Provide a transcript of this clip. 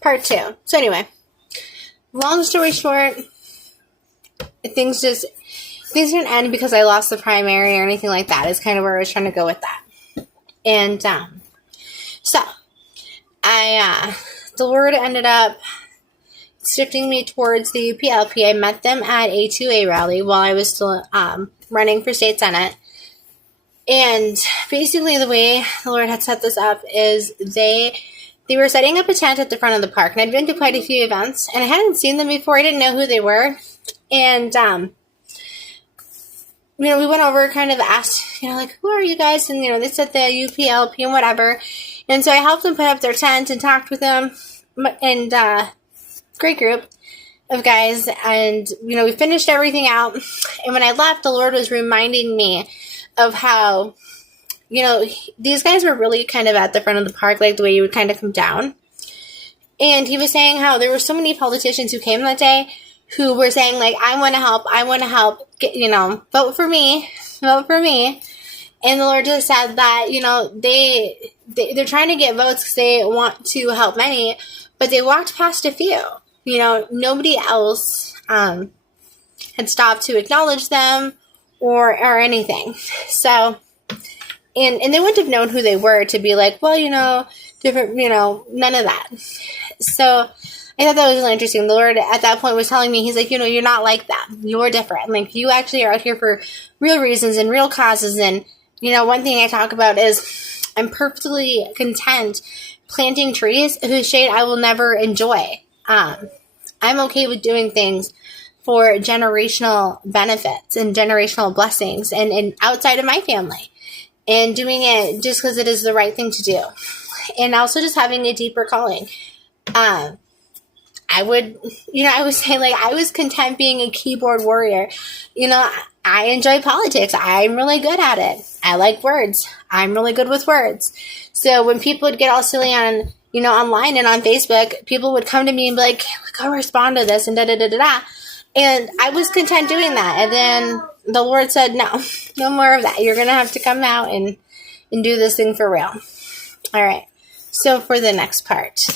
part 2. So anyway, long story short, things didn't end because I lost the primary or anything like that. Is kind of where I was trying to go with that. And so the Lord ended up shifting me towards the UPLP. I met them at a 2A rally while I was still running for state senate. And basically the way the Lord had set this up is they were setting up a tent at the front of the park. And I'd been to quite a few events, and I hadn't seen them before. I didn't know who they were. And, we went over, kind of asked, like, who are you guys? And, they said the UPLP and whatever. And so I helped them put up their tent and talked with them. And, great group of guys. And, we finished everything out. And when I left, the Lord was reminding me of how, these guys were really kind of at the front of the park, like the way you would kind of come down. And he was saying how there were so many politicians who came that day who were saying, like, I want to help, vote for me. And the Lord just said that, they're trying to get votes because they want to help many, but they walked past a few. Nobody else had stopped to acknowledge them or anything. So, and they wouldn't have known who they were to be like, well, different, none of that. So I thought that was really interesting. The Lord at that point was telling me, he's like, you're not like them. You're different. Like, you actually are out here for real reasons and real causes. And, one thing I talk about is I'm perfectly content planting trees whose shade I will never enjoy. I'm okay with doing things for generational benefits and generational blessings and outside of my family, and doing it just because it is the right thing to do. And also just having a deeper calling. I would say, like, I was content being a keyboard warrior. I enjoy politics. I'm really good at it. I like words. I'm really good with words. So when people would get all silly on, online and on Facebook, people would come to me and be like, go respond to this and da-da-da-da-da. And I was content doing that. And then the Lord said, no more of that. You're going to have to come out and do this thing for real. All right. So for the next part,